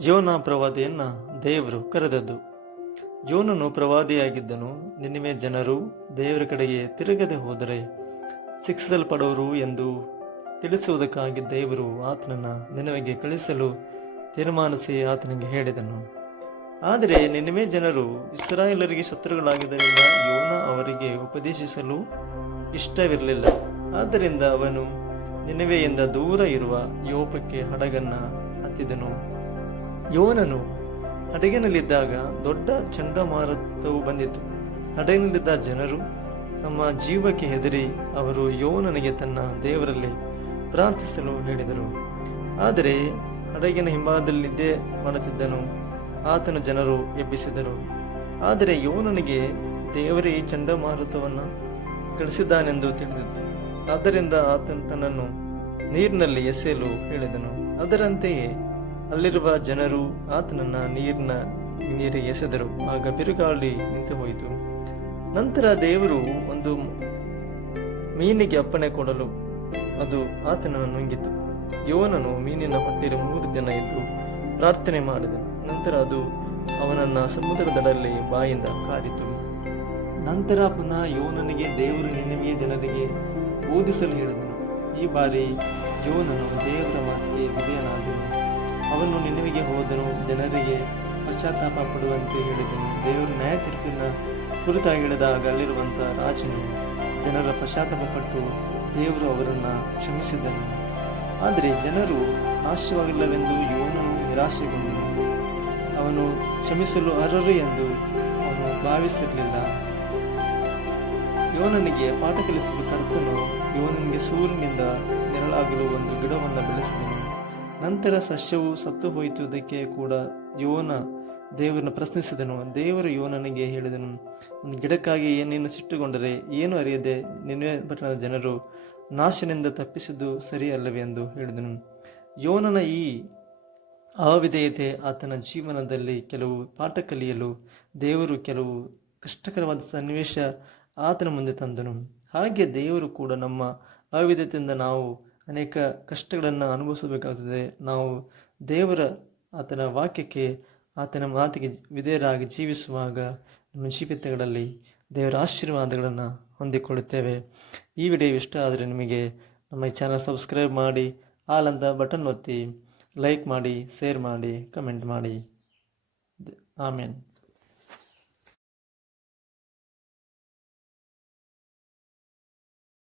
ಜೋನ ಪ್ರವಾದಿಯನ್ನು ದೇವರು ಕರೆದದ್ದು. ಜೋನನು ಪ್ರವಾದಿಯಾಗಿದ್ದನು. ನಿನ್ನಿಮೆ ಜನರು ದೇವರ ಕಡೆಗೆ ತಿರುಗದೆ ಹೋದರೆ ಶಿಕ್ಷಿಸಲ್ಪಡೋರು ಎಂದು ತಿಳಿಸುವುದಕ್ಕಾಗಿ ದೇವರು ಆತನನ್ನು ನಿನವೆಗೆ ಕಳಿಸಲು ತೀರ್ಮಾನಿಸಿ ಆತನಿಗೆ ಹೇಳಿದನು. ಆದರೆ ನಿನ್ನಿಮೆ ಜನರು ಇಸ್ರಾಯೇಲರಿಗೆ ಶತ್ರುಗಳಾಗಿದ್ದರಿಂದ ಯೋನ ಅವರಿಗೆ ಉಪದೇಶಿಸಲು ಇಷ್ಟವಿರಲಿಲ್ಲ. ಆದ್ದರಿಂದ ಅವನು ನಿನವೆಯಿಂದ ದೂರ ಇರುವ ಯೋಪಕ್ಕೆ ಹಡಗನ್ನು ಹತ್ತಿದನು. ಯೋನನು ಹಡಗಿನಲ್ಲಿದ್ದಾಗ ದೊಡ್ಡ ಚಂಡಮಾರುತವು ಬಂದಿತು. ಹಡಗಿನಲ್ಲಿದ್ದ ಜನರು ತಮ್ಮ ಜೀವಕ್ಕೆ ಹೆದರಿ ಅವರು ಯೋನನಿಗೆ ತನ್ನ ದೇವರಲ್ಲಿ ಪ್ರಾರ್ಥಿಸಲು ಹೇಳಿದರು ಆದರೆ ಹಡಗಿನ ಹಿಂಭಾಗದಲ್ಲಿದ್ದೇ ಮಾಡುತ್ತಿದ್ದನು ಆತನ ಜನರು ಎಬ್ಬಿಸಿದರು. ಆದರೆ ಯೋನನಿಗೆ ದೇವರೇ ಚಂಡಮಾರುತವನ್ನು ಕಳಿಸಿದ್ದಾನೆಂದು ತಿಳಿದಿತ್ತು. ಆದ್ದರಿಂದ ಆತನ ತನ್ನನ್ನು ನೀರಿನಲ್ಲಿ ಎಸೆಯಲು ಹೇಳಿದನು. ಅದರಂತೆಯೇ ಅಲ್ಲಿರುವ ಜನರು ಆತನನ್ನ ನೀರಿನ ನೀರು ಎಸೆದರು. ಆಗ ಬಿರುಗಾಳಿ ನಿಂತು ಹೋಯಿತು ನಂತರ ದೇವರು ಒಂದು ಮೀನಿಗೆ ಅಪ್ಪಣೆ ಕೊಡಲು ಅದು ಆತನನ್ನು ನುಂಗಿತು. ಯೋನನು ಮೀನಿನ ಹೊಟ್ಟೆಯಲ್ಲಿ ಮೂರು ದಿನ ಇದ್ದು ಪ್ರಾರ್ಥನೆ ಮಾಡಿದನು. ನಂತರ ಅದು ಅವನನ್ನ ಸಮುದ್ರದಡಲ್ಲಿ ಬಾಯಿಂದ ಕಾರಿತು. ನಂತರ ಪುನಃ ಯೋನನಿಗೆ ದೇವರು ನಿನವಿಯ ಜನರಿಗೆ ಓದಿಸಲು ಹೇಳಿದನು. ಈ ಬಾರಿ ಯೋನನು ದೇವರ ಮಾತಿಗೆ ವಿಧೇಯನಾದನು. ಅವನು ನಿನವಿಗೆ ಹೋದನು, ಜನರಿಗೆ ಪಶ್ಚಾತ್ತಾಪ ಪಡುವಂತೆ ಹೇಳಿದನು. ದೇವರು ನ್ಯಾಯ ತೀರ್ಪಿನ ಕುರಿತಾಗಿ ಹೇಳಿದಾಗ ಅಲ್ಲಿರುವಂತಹ ರಾಜನು ಜನರ ಪಶ್ಚಾತ್ತಾಪ ಪಟ್ಟು ದೇವರು ಅವರನ್ನು ಕ್ಷಮಿಸಿದನು. ಆದರೆ ಜನರು ನಾಶವಾಗಿಲ್ಲವೆಂದು ಯೋನನು ನಿರಾಶೆಗೊಂಡನು. ಅವನು ಕ್ಷಮಿಸಲು ಅರ್ಹರು ಎಂದು ಅವನು ಭಾವಿಸಿರಲಿಲ್ಲ. ಯೋನನಿಗೆ ಪಾಠ ಕಲಿಸಲು ಕರ್ತನು ಯೋನನಿಗೆ ಸೂರ್ಯನಿಂದ ನೆರಳಾಗಲು ಒಂದು ಗಿಡವನ್ನು ಬೆಳೆಸಿದನು. ನಂತರ ಸಸ್ಯವು ಸತ್ತು ಹೋಯಿತುದಕ್ಕೆ ಕೂಡ ಯೋನ ದೇವರನ್ನು ಪ್ರಶ್ನಿಸಿದನು. ದೇವರು ಯೋನನಿಗೆ ಹೇಳಿದನು, ಒಂದು ಗಿಡಕ್ಕಾಗಿ ಏನೇನು ಸಿಟ್ಟುಕೊಂಡರೆ ಏನು ಅರಿಯದೆ ನಿನ್ನೆ ಪಟ್ಟಣದ ಜನರು ನಾಶನಿಂದ ತಪ್ಪಿಸಿದ್ದು ಸರಿಯಲ್ಲವೇ? ಎಂದು ಹೇಳಿದನು. ಯೋನನ ಈ ಅವಿಧೇಯತೆ ಆತನ ಜೀವನದಲ್ಲಿ ಕೆಲವು ಪಾಠ ಕಲಿಯಲು, ದೇವರು ಕೆಲವು ಕಷ್ಟಕರವಾದ ಸನ್ನಿವೇಶ ಆತನ ಮುಂದೆ ತಂದನು. ಹಾಗೆ ದೇವರು ಕೂಡ ನಮ್ಮ ಅವಿಧತೆಯಿಂದ ನಾವು ಅನೇಕ ಕಷ್ಟಗಳನ್ನು ಅನುಭವಿಸಬೇಕಾಗುತ್ತದೆ ನಾವು ದೇವರ ಆತನ ವಾಕ್ಯಕ್ಕೆ, ಆತನ ಮಾತಿಗೆ ವಿಧೇಯರಾಗಿ ಜೀವಿಸುವಾಗ ನಮ್ಮ ಜೀವಿತಗಳಲ್ಲಿ ದೇವರ ಆಶೀರ್ವಾದಗಳನ್ನು ಹೊಂದಿಕೊಳ್ಳುತ್ತೇವೆ. ಈ ವಿಡಿಯೋ ಇಷ್ಟ ಆದರೆ ನಿಮಗೆ ನಮ್ಮ ಈ ಚಾನಲ್ ಸಬ್ಸ್ಕ್ರೈಬ್ ಮಾಡಿ ಆಲಂತ ಬಟನ್ ಒತ್ತಿ ಲೈಕ್ ಮಾಡಿ ಶೇರ್ ಮಾಡಿ ಕಮೆಂಟ್ ಮಾಡಿ. ಆಮೇನ್.